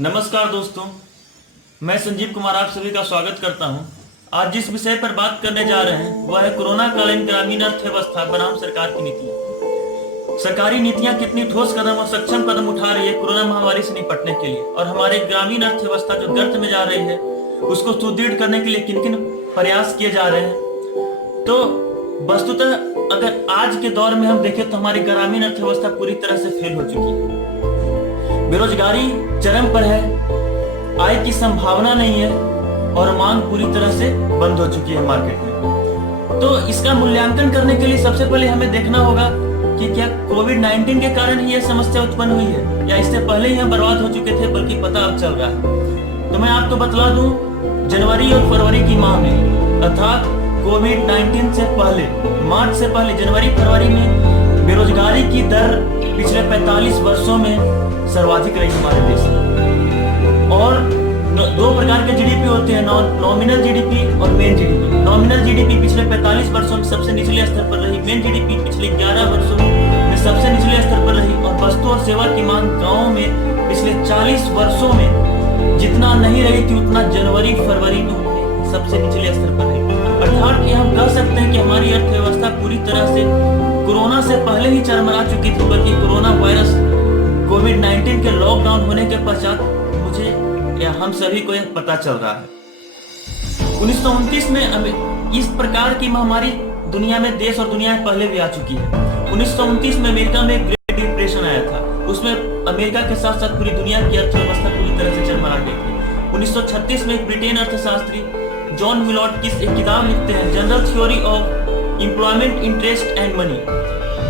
नमस्कार दोस्तों, मैं संजीव कुमार आप सभी का स्वागत करता हूं। आज जिस विषय पर बात करने जा रहे हैं वह है कोरोना कालीन ग्रामीण अर्थव्यवस्था बनाम सरकार की नीतियां। सरकारी नीतियां कितनी ठोस कदम और सक्षम कदम उठा रही है कोरोना महामारी से निपटने के लिए, और हमारे ग्रामीण अर्थव्यवस्था जो गर्त में जा रही है उसको सुदृढ़ करने के लिए किन किन प्रयास किए जा रहे हैं। तो वस्तुतः अगर आज के दौर में हम देखें तो हमारी ग्रामीण अर्थव्यवस्था पूरी तरह से फेल हो चुकी है। बेरोजगारी चरम पर है, आय की संभावना नहीं है और मांग पूरी तरह से बंद हो चुकी है मार्केट में। तो इसका मूल्यांकन करने के लिए सबसे पहले हमें देखना होगा कि क्या कोविड-19 के कारण ही यह समस्या उत्पन्न हुई है या इससे पहले ही हम बर्बाद हो चुके थे, बल्कि पता अब चल रहा है। तो मैं आपको बतला दूं, जनवरी और फरवरी की माह में अर्थात कोविड-19 से पहले, मार्च से पहले जनवरी फरवरी में बेरोजगारी की दर पिछले 45 वर्षों में सर्वाधिक रही हमारे देश में। और दो प्रकार के जीडीपी होते हैं, नॉमिनल जीडीपी और मेन जीडीपी। नॉमिनल जीडीपी पिछले 45 वर्षों में सबसे निचले स्तर पर रही, मेन जीडीपी पिछले 11 वर्षों में सबसे निचले स्तर पर रही, और वस्तु और सेवा की मांग गाँव में पिछले 40 वर्षों में जितना नहीं रही थी उतना जनवरी फरवरी में सबसे निचले स्तर पर रही। अर्थात ये हम कह सकते हैं कि हमारी अर्थव्यवस्था पूरी तरह से कोरोना से पहले ही चरमरा चुकी थी, बल्कि कोरोना वायरस कोविड-19 के लॉकडाउन होने के पश्चात मुझे या हम सभी को यह पता चल रहा है। 1929 में इस प्रकार की महामारी दुनिया में, देश और दुनिया में पहले भी आ चुकी है। 1929 में अमेरिका में ग्रेट डिप्रेशन आया था, उसमें अमेरिका के साथ साथ पूरी दुनिया की अर्थव्यवस्था पूरी तरह से चरमरा गई थी। 1936 में ब्रिटेन अर्थशास्त्री जॉन विलॉट किस एक किताब लिखते हैं, general theory of employment, interest and money.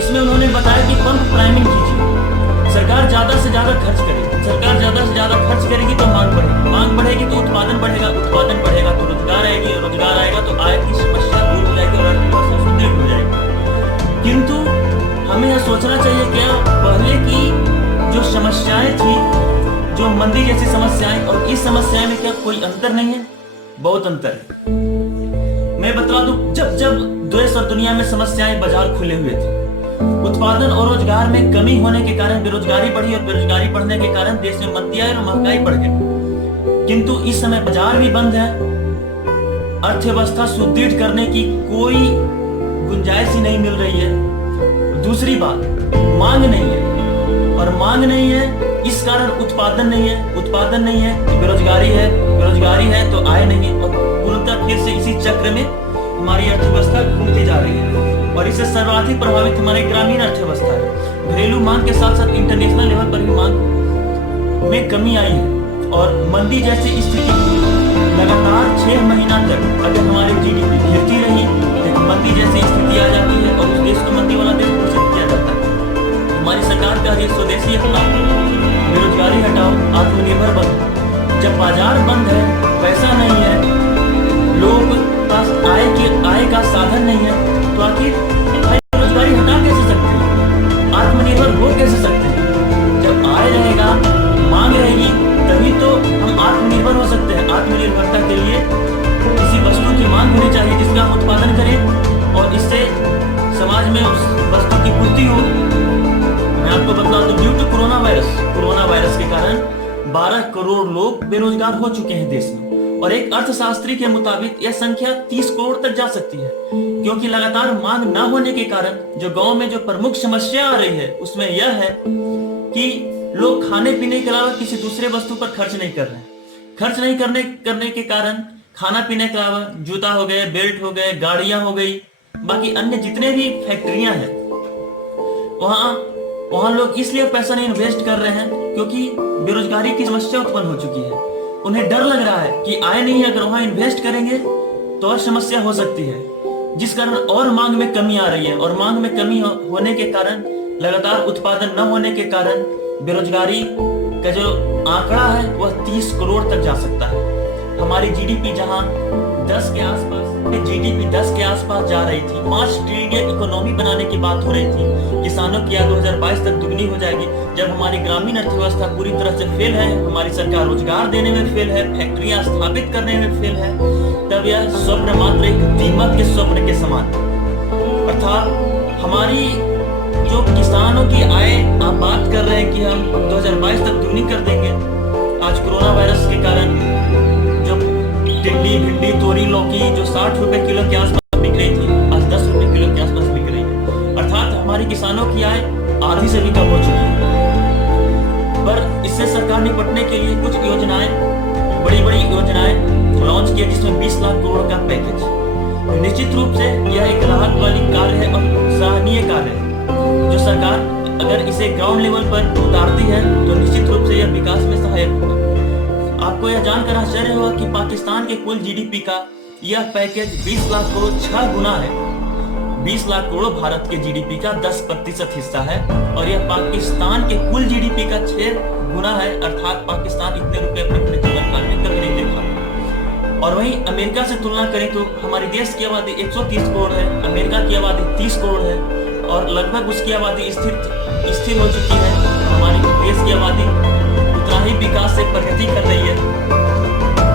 इसमें उन्होंने बताया कि पंप प्राइमिंग कीजिए, सरकार ज्यादा से ज्यादा खर्च करेगी, सरकार ज्यादा से ज्यादा खर्च करेगी तो मांग बढ़ेगी, मांग बढ़ेगी तो उत्पादन बढ़ेगा, उत्पादन बढ़ेगा तो रोजगार आएगी, रोजगार आएगा तो आय की समस्या दूर हो जाएगी और अर्थव्यवस्था सुदृढ़ हो जाएगी। किंतु हमें यह सोचना चाहिए क्या पहले की जो समस्याएं थी, जो मंदी जैसी समस्याएं और इस समस्याएं में क्या कोई अंतर नहीं है? बहुत अंतर है। मैं बता दूं, जब जब देश और दुनिया में समस्याएं, बाजार खुले हुए थे, उत्पादन और रोजगार में कमी होने के कारण बेरोजगारी बढ़ी, और बेरोजगारी बढ़ने के कारण देश में मंदी आई और महंगाई बढ़ गई। किंतु इस समय बाजार भी बंद है, अर्थव्यवस्था सुदृढ़ करने की कोई गुंजाइश ही नहीं मिल रही है। दूसरी बात, मांग नहीं है, और मांग नहीं है इस कारण उत्पादन नहीं है, उत्पादन नहीं है तो बेरोजगारी है, बेरोजगारी है तो आय नहीं है, और पूर्णतः फिर से इसी चक्र में हमारी अर्थव्यवस्था घूमती जा रही है। और इससे सर्वाधिक प्रभावित हमारी ग्रामीण अर्थव्यवस्था है। घरेलू मांग के साथ साथ इंटरनेशनल लेवल पर भी मांग में कमी आई है, और मंदी जैसी स्थिति लगातार 6 महीना तक अगर हमारी जीडीपी गिरती रही तो मंदी जैसी स्थिति आ जाती है और उस देश को मंदी वाला देश घोषित किया जाता है। हमारी सरकार का ये स्वदेशी अपनाओ, बेरोजगारी हटाओ, आत्मनिर्भर बनो। जब बाजार बंद है, पैसा नहीं है, लोग पास आय का साधन नहीं है, तो आखिर बेरोजगारी हटा कैसे सकते हैं, आत्मनिर्भर हो कैसे सकते हैं? जब आय रहेगा, मांग रहेगी, तभी तो हम आत्मनिर्भर हो सकते हैं। आत्मनिर्भरता के लिए किसी वस्तु की मांग होनी चाहिए जिसका हम उत्पादन करें और इससे समाज में उस वस्तु की पूर्ति हो। मैं आपको बता दूं, ड्यू टू कोरोना वायरस के कारण 12 करोड़ लोग बेरोजगार हो चुके हैं देश में, और एक अर्थशास्त्री के मुताबिक यह संख्या 30 करोड़ तक जा सकती है, क्योंकि लगातार मांग न होने के कारण जो गांव में जो प्रमुख समस्या आ रही है उसमें यह है कि लोग खाने पीने के अलावा किसी दूसरे वस्तु पर खर्च नहीं कर रहे हैं। खर्च नहीं करने के कारण खाना पीने के अलावा जूता हो गए, बेल्ट हो गए, गाड़ियां हो गई, बाकी अन्य जितने भी फैक्ट्रियां हैं वहां लोग इसलिए पैसा नहीं इन्वेस्ट कर रहे हैं क्योंकि बेरोजगारी की समस्या उत्पन्न हो चुकी है। उन्हें डर लग रहा है कि आय नहीं है, अगर वहां इन्वेस्ट करेंगे तो और समस्या हो सकती है, जिस कारण और मांग में कमी आ रही है, और मांग में कमी होने के कारण, लगातार उत्पादन न होने के कारण बेरोजगारी का जो आंकड़ा है वह 30 करोड़ तक जा सकता है। हमारी जीडीपी जहां 10 के आसपास जा रही थी, 5 ट्रिलियन इकोनॉमी बनाने की बात हो रही थी, किसानों की आय 2022 तक दुगनी हो जाएगी। जब हमारी ग्रामीण अर्थव्यवस्था पूरी तरह से फेल है, हमारी सरकार रोजगार देने में फेल है, फैक्ट्रियां स्थापित करने में फेल है, तब यह स्वप्न मात्र एक दीमक के स्वप्न के समान। अर्थात हमारी जो किसानों की आय आप बात कर रहे हैं कि हम 2022 तक दुगनी कर देंगे, आज कोरोना वायरस के कारण जो टिंडी, भिंडी, तोरी, लौकी जो 60 रुपए किलो के आसपास बिक रही थी, आज 10 रुपए किलो के आसपास बिक रही है। अर्थात हमारी किसानों की आय आधी से भी कम हो चुकी है। पर इससे सरकार निपटने के लिए कुछ योजनाएं, बड़ी बड़ी योजनाएं लॉन्च किया, जिसमें 20 लाख करोड़ का पैकेज। निश्चित रूप से यह एक राहत वाली कार्य है और सराहनीय कार्य है। जो सरकार अगर इसे ग्राउंड लेवल पर उतारती है तो निश्चित रूप से यह विकास में सहायक होगा। आपको यह जानकर आश्चर्य होगा कि पाकिस्तान के कुल जीडीपी का यह पैकेज 20 लाख करोड़ 6 गुना है। 20 लाख करोड़ भारत के जीडीपी का 10% हिस्सा है और यह पाकिस्तान के कुल जीडीपी का 6 गुना है। अर्थात पाकिस्तान इतने रुपए अपने जीवन काल में कभी नहीं देखा। और वहीं अमेरिका से तुलना करें तो हमारे देश की आबादी 130 करोड़ है, अमेरिका की आबादी 30 करोड़ है और लगभग उसकी आबादी स्थिर हो चुकी है। हमारे देश की आबादी उतना ही विकास से प्रगति कर रही है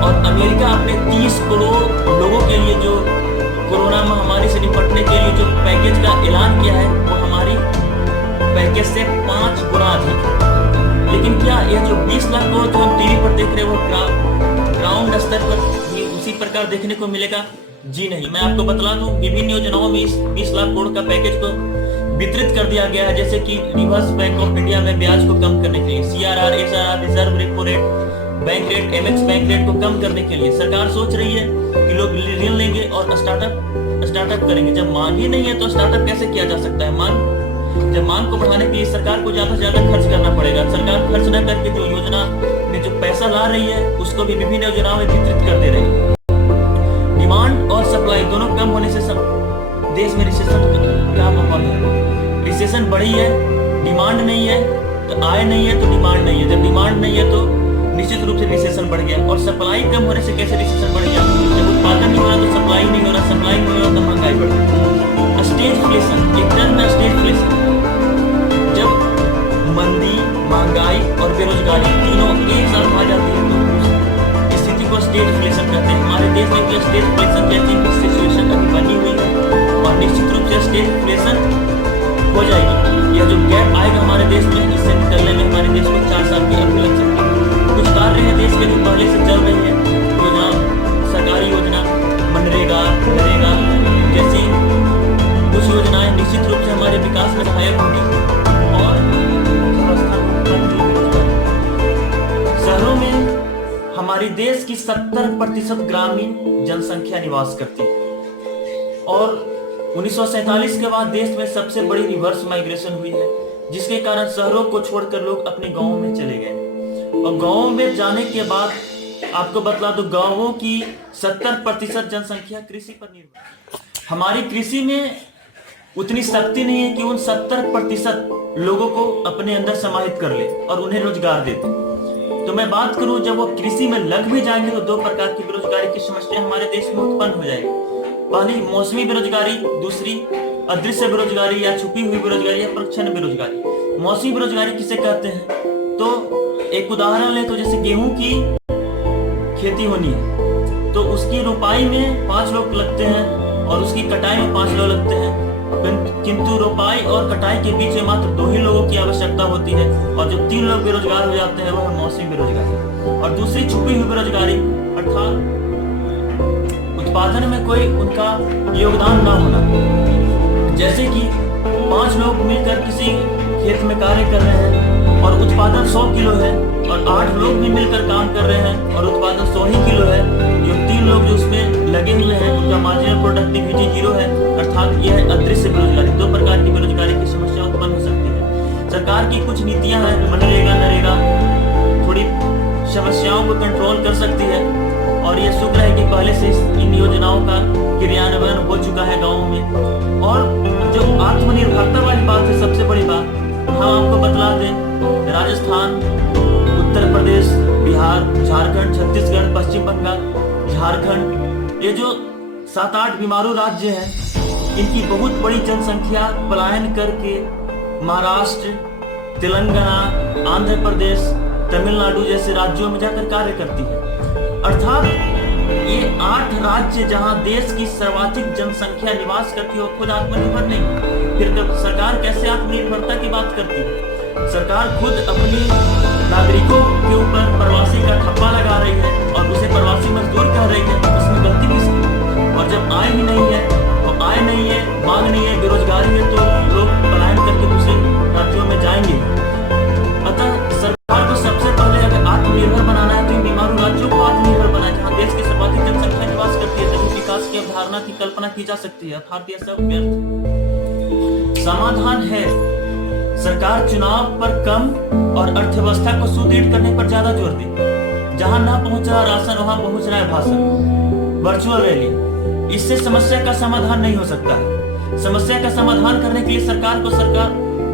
और अमेरिका अपने 30 करोड़ लोगों के लिए जो कोरोना महामारी से निपटने के लिए जो पैकेज का ऐलान किया है वो हमारी पैकेज से 5 गुना अधिक है। लेकिन क्या यह जो 20 लाख करोड़ जो हम टीवी पर देख रहे हैं वो ग्राउंड स्तर पर भी उसी प्रकार देखने को मिलेगा? जी नहीं। मैं आपको बतला दूं, विभिन्न योजनाओं में इस 20 लाख करोड़ का पैकेज को वितरित कर दिया गया है, जैसे कि रिवर्स बैंक ऑफ इंडिया में ब्याज को कम करने के लिए, CRR, SRR, reserve repo rate, bank rate, MX bank rate को कम करने के लिए सरकार सोच रही है कि लोग ऋण लेंगे और स्टार्टअप करेंगे। जब मांग ही नहीं है तो स्टार्टअप कैसे किया जा सकता है? जब मांग को बढ़ाने के लिए सरकार को ज्यादा से ज्यादा खर्च करना पड़ेगा। सरकार खर्च न करके जो योजना में जो पैसा ला रही है उसको भी विभिन्न योजनाओं में वितरित कर दे रही है। डिमांड और सप्लाई दोनों कम होने से सब देश में रिसेशन का माहौल है। रिसेशन बढ़ी है, डिमांड नहीं है तो आय नहीं है तो डिमांड नहीं है। जब डिमांड नहीं है तो निश्चित रूप से रिसेशन बढ़ गया। और सप्लाई कम होने से कैसे रिसेशन बढ़ गया? जब उत्पादन नहीं हो रहा तो सप्लाई नहीं हो रहा, सप्लाई नहीं हो रहा तो महंगाई बढ़ गई। स्टेजफ्लेशन, एक टर्म है स्टेजफ्लेशन। जब मंदी, महंगाई और बेरोजगारी तीनों एक साथ आ जाती है तो इस स्थिति को स्टेजफ्लेशन कहते हैं। हमारे देश में भी स्टेजफ्लेशन जैसी सिचुएशन अभी बनी हुई है और निश्चित रूप से स्टेजफ्लेशन हो जाएगी। यह जो गैप आएगा हमारे देश में, इससे निकलने में हमारे देश में 4 साल की अवधि लग सकती है। कुछ कार्य है देश के जो पहले से चल रही है योजना, सरकारी योजना, मनरेगा, नरेगा जैसी कुछ योजनाएं निश्चित रूप से हमारे विकास में सहायक होगी। और शहरों में हमारे देश की 70% ग्रामीण जनसंख्या निवास करती है और 1947 के बाद देश में सबसे बड़ी रिवर्स माइग्रेशन हुई है, जिसके कारण शहरों को छोड़कर लोग अपने गांवों में चले गए। और गांवों में जाने के बाद आपको बतला दो, गांवों की 70% जनसंख्या कृषि पर निर्भर है। हमारी कृषि में उतनी शक्ति नहीं है कि उन 70% लोगों को अपने अंदर समाहित कर ले और उन्हें रोजगार दे दे। तो मैं बात करूं, जब वो कृषि में लग भी जाएंगे तो 2 प्रकार की बेरोजगारी की समस्या हमारे देश में उत्पन्न हो जाएगी। पहली मौसमी बेरोजगारी, दूसरी अदृश्य बेरोजगारी या छुपी हुई बेरोजगारी या प्रच्छन्न बेरोजगारी। मौसमी बेरोजगारी किसे कहते हैं? तो एक उदाहरण ले तो जैसे गेहूं की खेती होनी है तो उसकी रोपाई में 5 लोग लगते हैं और उसकी कटाई में 5 लोग लगते हैं, किंतु रोपाई और कटाई के बीच में मात्र 2 ही लोगों की आवश्यकता होती है और जो 3 लोग बेरोजगार हो जाते हैं वह मौसमी बेरोजगारी। और दूसरी छुपी हुई बेरोजगारी अर्थात उत्पादन में कोई उनका योगदान ना होना। जैसे कि 5 लोग मिलकर किसी खेत में कार्य कर रहे हैं और उत्पादन 100 किलो है और 8 लोग भी मिलकर काम कर रहे हैं और उत्पादन 100 ही किलो है। जो 3 लोग जो उसमें लगे हुए हैं उनका मार्जिनल प्रोडक्टिविटी 0 है। अर्थात यह है अदृश्य बेरोजगारी। 2 प्रकार की बेरोजगारी की समस्या उत्पन्न हो सकती है। सरकार की कुछ नीतियां हैं, मनरेगा, नरेगा थोड़ी समस्याओं को कंट्रोल कर सकती है और यह शुक्र है कि पहले से इन योजनाओं का क्रियान्वयन हो चुका है गाँव में। और जो आत्मनिर्भरता वाली बात है, सबसे बड़ी बात हम आपको बतला दें, राजस्थान, उत्तर प्रदेश, बिहार, झारखंड, छत्तीसगढ़, पश्चिम बंगाल, झारखंड, ये जो 7-8 बीमारू राज्य हैं, इनकी बहुत बड़ी जनसंख्या पलायन करके महाराष्ट्र, तेलंगाना, आंध्र प्रदेश, तमिलनाडु जैसे राज्यों में जाकर कार्य करती है। अर्थात ये 8 राज्य जहां देश की सर्वाधिक जनसंख्या निवास करती है, खुद आत्मनिर्भर नहीं। फिर सरकार कैसे आत्मनिर्भरता की बात करती है? सरकार खुद अपने नागरिकों के ऊपर, प्रवासी की जा सकती है, अर्थात यह सब व्यर्थ। समाधान है सरकार चुनाव पर कम और अर्थव्यवस्था को सुदृढ़ करने पर ज्यादा जोर दे। जहां ना पहुंच रहा राशन वहां पहुंच रहा है भाषण, वर्चुअल रैली। इससे समस्या का समाधान नहीं हो सकता है। समस्या का समाधान करने के लिए सरकार को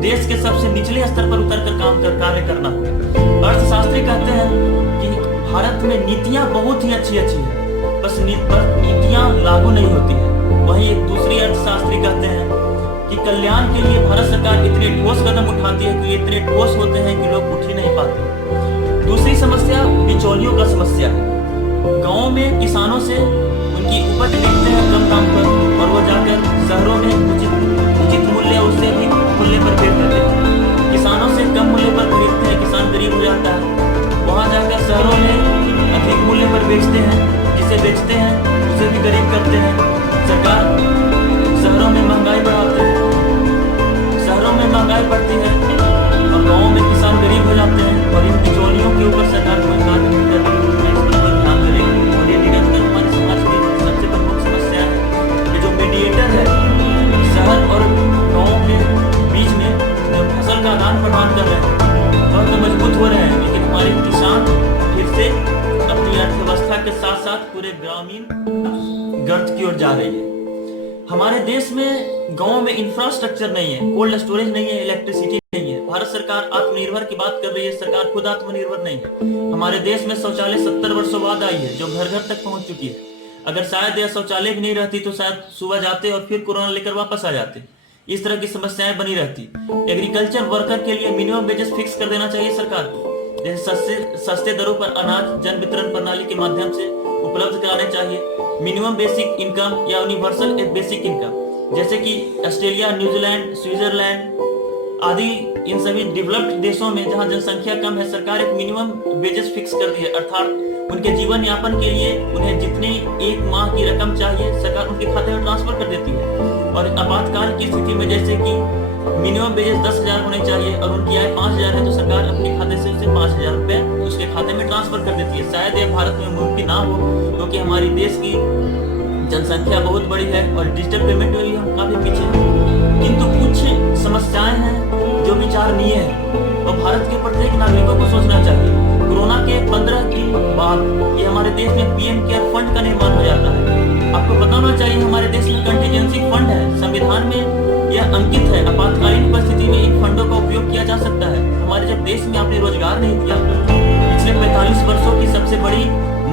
देश के सबसे निचले स्तर पर उतरकर कार्य करना होगा। अर्थशास्त्री कहते हैं कि भारत में नीतियां बहुत ही अच्छी है, बस नीतियां लागू नहीं होती है। वहीं एक दूसरी अर्थशास्त्री कहते हैं कि कल्याण के लिए भारत सरकार इतने ठोस कदम उठाती है कि इतने ठोस होते हैं कि लोग उठ ही नहीं पाते। दूसरी समस्या बिचौलियों का समस्या है। गाँव में किसानों से उनकी उपज लेते हैं कम दाम पर और वो जाकर शहरों में उचित मूल्य उससे भी मूल्य पर बेच देते हैं। किसानों से कम मूल्य पर खरीदते हैं, किसान गरीब हो जाता है। वहां जाकर शहरों में अधिक मूल्य पर बेचते हैं, जिसे बेचते हैं उसे भी गरीब करते हैं। सरकार शहरों में महंगाई बढ़ाती है, शहरों में महंगाई बढ़ती है और गाँवों में किसान गरीब हो जाते हैं। और इन बिचौलियों के ऊपर सरकार कोई कार्य नहीं कर रही है, इस पर ध्यान करें। और ये निरंतर हमारे समाज की सबसे प्रमुख समस्या है कि जो मीडिएटर है शहर और गाँव के बीच में जो फसल का आदान प्रदान कर रहे हैं वह तो मजबूत हो रहे हैं, लेकिन हमारे किसान फिर से अपनी अर्थव्यवस्था के साथ साथ पूरे ग्रामीण गर्त की ओर जा रही है। हमारे देश में गाँव में इंफ्रास्ट्रक्चर नहीं है, कोल्ड स्टोरेज नहीं है, इलेक्ट्रिसिटी नहीं है। भारत सरकार आत्मनिर्भर की बात कर रही है, सरकार खुद आत्मनिर्भर नहीं है। हमारे देश में शौचालय 70 वर्षों बाद आई है, जो घर घर तक पहुंच चुकी है। अगर शायद यह शौचालय भी नहीं रहती तो शायद सुबह जाते और फिर कोरोना लेकर वापस आ जाते। इस तरह की समस्याएं बनी रहती। एग्रीकल्चर वर्कर के लिए मिनिमम वेजेस फिक्स कर देना चाहिए सरकार को। जैसे सस्ते दरों पर अनाज जन वितरण प्रणाली के माध्यम से उपलब्ध कराने चाहिए। मिनिमम बेसिक इनकम या यूनिवर्सल बेसिक इनकम, जैसे कि ऑस्ट्रेलिया, न्यूजीलैंड, स्विट्जरलैंड आदि इन सभी डेवलप्ड देशों में जहां जनसंख्या कम है, सरकार एक मिनिमम वेजेस फिक्स कर दी है। अर्थात उनके जीवन यापन के लिए उन्हें जितनी एक माह की रकम चाहिए सरकार उनके खाते में ट्रांसफर कर देती है। और आपातकाल की स्थिति में जैसे कि मिनिमम वेजेस 10,000 होने चाहिए और उनकी आय 5,000 है तो सरकार अपने खाते से उसे 5,000 रुपए उसके खाते में ट्रांसफर कर देती है। शायद यह भारत में मुमकिन ना हो क्योंकि हमारी देश की जनसंख्या बहुत बड़ी है और डिजिटल पेमेंट में भी हम काफी पीछे हैं। किंतु कुछ समस्याएं हैं जो विचारणीय है और भारत के प्रत्येक नागरिकों को सोचना चाहिए। कोरोना के 15 दिन बाद ये हमारे देश में पीएम केयर फंड का निर्माण हो जाता है। आपको पता होना चाहिए हमारे देश में कंटीजेंसी फंड है, संविधान में यह अंकित है। आपातकालीन परिस्थिति में इन फंडों का उपयोग किया जा सकता है। हमारे जब देश में आपने रोजगार नहीं दिया, पिछले 45 वर्षों की सबसे बड़ी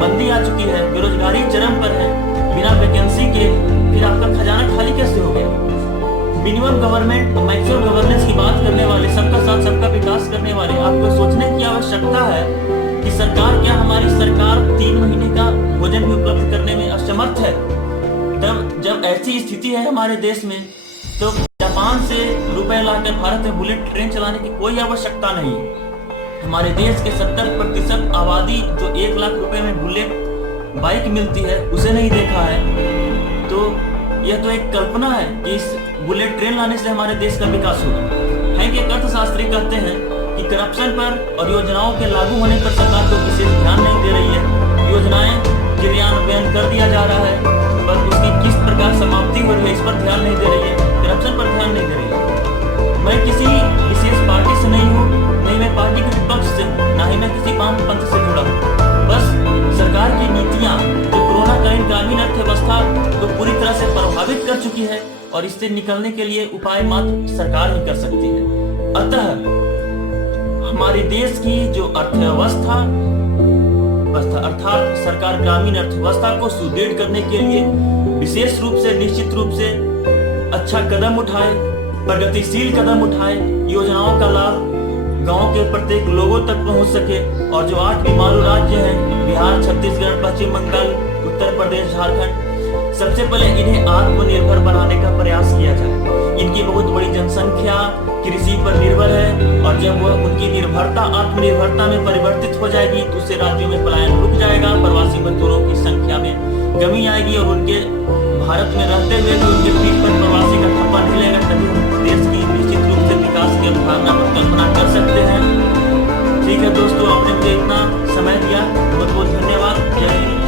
मंदी आ चुकी है, बेरोजगारी चरम पर है, बिना वैकेंसी के फिर आपका खजाना खाली कैसे हो गया? मिनिमम गवर्नमेंट, मैक्सिमम गवर्नेंस की बात करने वाले, सबका साथ सबका विकास करने वाले, आपको सोचने की आवश्यकता है कि सरकार क्या हमारी सरकार 3 महीने का भोजन भी उपलब्ध करने में असमर्थ है? तब जब ऐसी स्थिति है हमारे देश में तो जापान से रुपए लाकर भारत में बुलेट ट्रेन चलाने की कोई आवश्यकता नहीं। हमारे देश के 70% आबादी जो 1 लाख रुपए में बुलेट बाइक मिलती है उसे नहीं देखा है। तो यह तो एक कल्पना है कि इस बुलेट ट्रेन लाने से हमारे देश का विकास होगा। है कि अर्थशास्त्री कहते हैं कि करप्शन पर और योजनाओं के लागू होने पर सरकार को विशेष ध्यान नहीं दे रही है। योजनाएं क्रियान्वयन कर दिया जा रहा है पर उसकी किस प्रकार समाप्ति हो रही है इस पर ध्यान नहीं दे रही है, करप्शन पर ध्यान नहीं दे रही है। मैं किसी विशेष पार्टी से नहीं हूँ, नहीं मैं पार्टी के विपक्ष से, ना ही मैं किसी वामपंथ से जुड़ा हूँ। बस सरकार की नीतियाँ जो कोरोना कालीन ग्रामीण अर्थव्यवस्था को पूरी तरह से प्रभावित कर चुकी है और इससे निकलने के लिए उपाय मात्र सरकार ही कर सकती है। अतः हमारे देश की जो अर्थव्यवस्था अर्थात सरकार ग्रामीण अर्थव्यवस्था को सुदृढ़ करने के लिए विशेष रूप से निश्चित रूप से अच्छा कदम उठाए, प्रगतिशील कदम उठाए, योजनाओं का लाभ गांव के प्रत्येक लोगों तक पहुंच सके। और जो 8 बीमारू राज्य हैं, बिहार, छत्तीसगढ़, पश्चिम बंगाल, उत्तर प्रदेश, झारखंड, सबसे पहले इन्हें आत्मनिर्भर बनाने का प्रयास किया जाए। इनकी बहुत बड़ी जनसंख्या कृषि पर निर्भर है और जब वह उनकी निर्भरता आत्मनिर्भरता में परिवर्तित हो जाएगी तो दूसरे राज्यों में पलायन रुक जाएगा, प्रवासी मजदूरों की संख्या में कमी आएगी और उनके भारत में रहते हुए भी उनके पीठ पर प्रवासी का ठप्पा नहीं लगेगा। तभी हम देश की निश्चित रूप से विकास की अवधारणा पर कल्पना कर सकते हैं। ठीक है दोस्तों, आपने मुझे इतना समय दिया, बहुत बहुत धन्यवाद। जय हिंद।